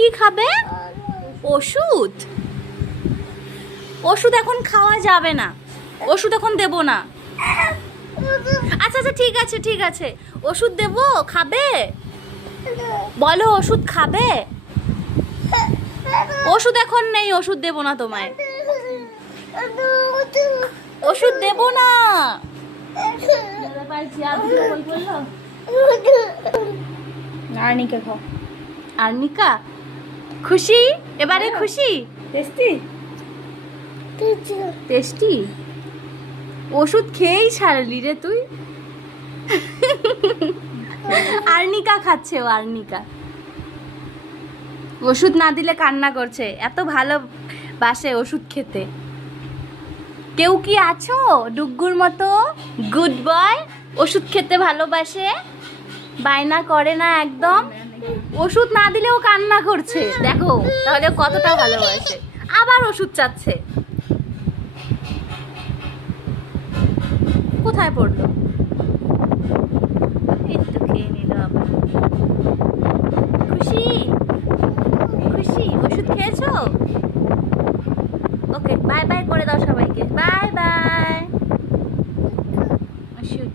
কি খাবে? ওষুধ? ওষুধ এখন খাওয়া যাবে না, ওষুধ এখন দেব না। আচ্ছা আচ্ছা ঠিক আছে ঠিক আছে, ওষুধ দেব, খাবে? বলো ওষুধ খাবে? ওষুধ এখন নেই, ওষুধ দেব না তোমায়, ওষুধ দেব না। আর্নিকা খাও। আর্নিকা খুশি? এবারে খুশি? Tasty tasty? ওষুধ খেয়েই ছাড়লি রে তুই। আর্নিকা খাচ্ছে ও, আর্নিকা। ওষুধ না দিলে কান্না করছে, এত ভালোবাসে ওষুধ খেতে। কেউ কি আছো ডুগ্গুর মতো গুড বয়, ওষুধ খেতে ভালোবাসে, বায়না করে না একদম? ওষুধ না দিলেও কান্না করছে, দেখো তাহলে কতটা ভালোবাসে। আবার ওষুধ চাচ্ছে, কোথায় পড়লো? এই তো খেয়ে নিল আবার। খুশি? খুশি? ওষুধ খেয়েছো? ওকে, বাই বাই করে দাও সবাইকে, বাই বাই। ওষুধ